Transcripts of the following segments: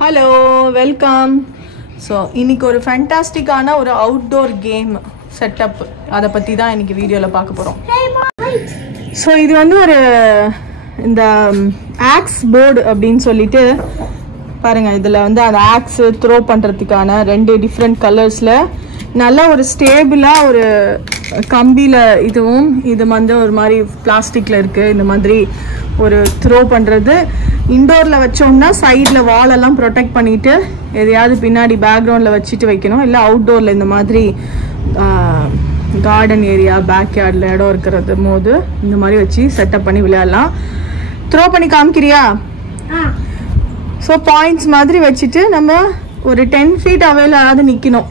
Hello, welcome. So, இன்னைக்கு ஒரு ஃபேண்டாஸ்டிக்கான ஒரு அவுட்டோர் கேம் செட்டப் அதை பத்தி தான் இன்னைக்கு வீடியோல பார்க்க போறோம். ஸோ இது வந்து ஒரு இந்த ஆக்ஸ் போர்டு அப்படின்னு சொல்லிட்டு பாருங்க, இதுல வந்து அந்த ஆக்ஸ் த்ரோ பண்றதுக்கான ரெண்டு டிஃப்ரெண்ட் கலர்ஸ்ல நல்ல ஒரு ஸ்டேபிளா ஒரு கம்பியில இதுவும் இது வந்து ஒரு மாதிரி பிளாஸ்டிக்ல இருக்கு. இந்த மாதிரி ஒரு த்ரோ பண்றது இண்டோர்ல வச்சோம்னா சைட்ல வால் எல்லாம் ப்ரொடெக்ட் பண்ணிட்டு எதையாவது பின்னாடி பேக்ரவுண்ட்ல வச்சுட்டு வைக்கணும். இல்லை அவுட்டோர்ல இந்த மாதிரி கார்டன் ஏரியா பேக் யார்டில் இடம் இருக்கிறது போது இந்த மாதிரி வச்சு செட்டப் பண்ணி விளையாடலாம். த்ரோ பண்ணி காமிக்கிறியா? ஸோ பாயிண்ட்ஸ் மாதிரி வச்சுட்டு நம்ம ஒரு 10 feet அவையிலாவது நிற்கணும்.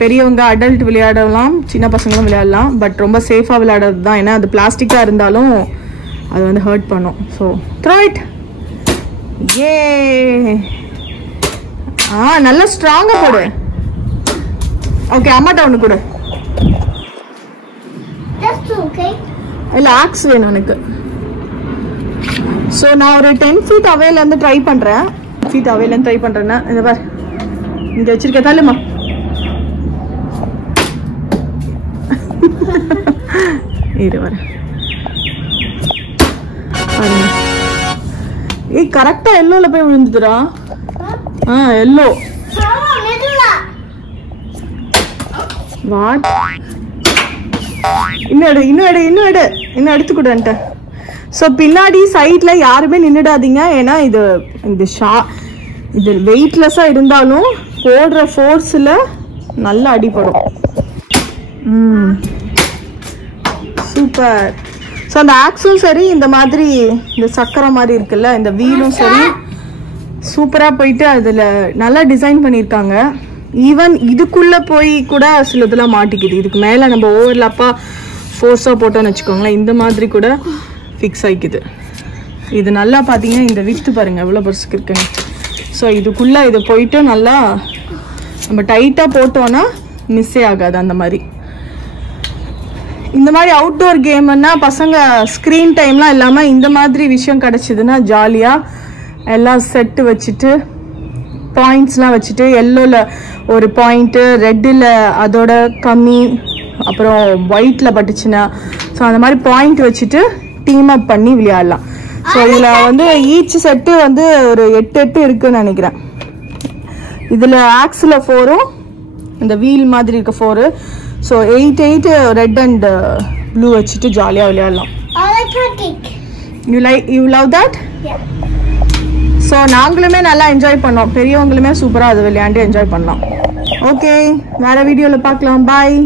பெரியவங்க அடல்ட் விளையாடலாம், சின்ன பசங்களும் விளையாடலாம். பட் ரொம்ப சேஃபாக விளையாடுறது தான், ஏன்னா அது பிளாஸ்டிக்காக இருந்தாலும் அது வந்து ஹர்ட் பண்ணும். So throw it. ஏ நல்லா ஸ்ட்ராங்காக போடு. ஓகே, அம்மாட்ட ஒன்று கொடு. இல்லை, ஆக்ஸ் வேணும் எனக்கு. ஸோ நான் ஒரு 10 feet அவையிலேருந்து ட்ரை பண்ணுறேன். ட்ரை பண்ணுறேன்னா இந்த பார் இங்கே வச்சிருக்க தாலுமா. இரு வர ஏய், கரெக்டாக எல்லோல போய் விழுந்துதுடா. Yellow what? இன்னும் எடுத்து கொடுன்ட்ட. ஸோ பின்னாடி சைட்ல யாருமே நின்றுடாதீங்க, ஏன்னா இது வெயிட்லெஸ்ஸாக இருந்தாலும் போடுற ஃபோர்ஸில் நல்லா அடிப்படும். சூப்பர். ஸோ அந்த ஆக்ஸும் சரி, இந்த மாதிரி இந்த சக்கரை மாதிரி இருக்குல்ல இந்த வீலும் சரி சூப்பராக போயிட்டு அதில் நல்லா டிசைன் பண்ணியிருக்காங்க. ஈவன் இதுக்குள்ளே போய் கூட சிலதெல்லாம் மாட்டிக்குது. இதுக்கு மேலே நம்ம ஓவர்லாப்பாக ஃபோர்ஸாக போட்டோன்னு வச்சுக்கோங்களேன், இந்த மாதிரி கூட ஃபிக்ஸ் ஆகிக்குது. இது நல்லா பார்த்தீங்கன்னா இந்த வித்து பாருங்கள் எவ்வளோ பெருசுக்கு இருக்குங்க. ஸோ இதுக்குள்ளே இது போயிட்டு நல்லா நம்ம டைட்டாக போட்டோன்னா மிஸ்ஸே ஆகாது. அந்த மாதிரி இந்த மாதிரி அவுட்டோர் கேம்னா பசங்க ஸ்க்ரீன் டைம்லாம் இல்லாமல் இந்த மாதிரி விஷயம் கிடச்சிதுன்னா ஜாலியாக எல்லாம் செட்டு வச்சுட்டு பாயிண்ட்ஸ்லாம் வச்சுட்டு எல்லோவில் ஒரு பாயிண்ட்டு, ரெட்டில் அதோட கம்மி, அப்புறம் ஒயிட்டில் பட்டுச்சுன்னா ஸோ அந்த மாதிரி பாயிண்ட் வச்சுட்டு டீம் அப் பண்ணி விளையாடலாம். ஸோ இதில் வந்து ஈச் செட்டு வந்து ஒரு 8 இருக்குன்னு நினைக்கிறேன். இதில் ஆக்ஸில் 4, இந்த வீல் மாதிரி இருக்க 4. ஸோ 8 ரெட் அண்ட் ப்ளூ வச்சுட்டு ஜாலியாக விளையாடலாம். You love that? ஸோ நாங்களுமே நல்லா என்ஜாய் பண்ணோம், பெரியவங்களுமே சூப்பராக அது விளையாண்டு என்ஜாய் பண்ணலாம். ஓகே, வேறு வீடியோவில் பார்க்கலாம். பாய்.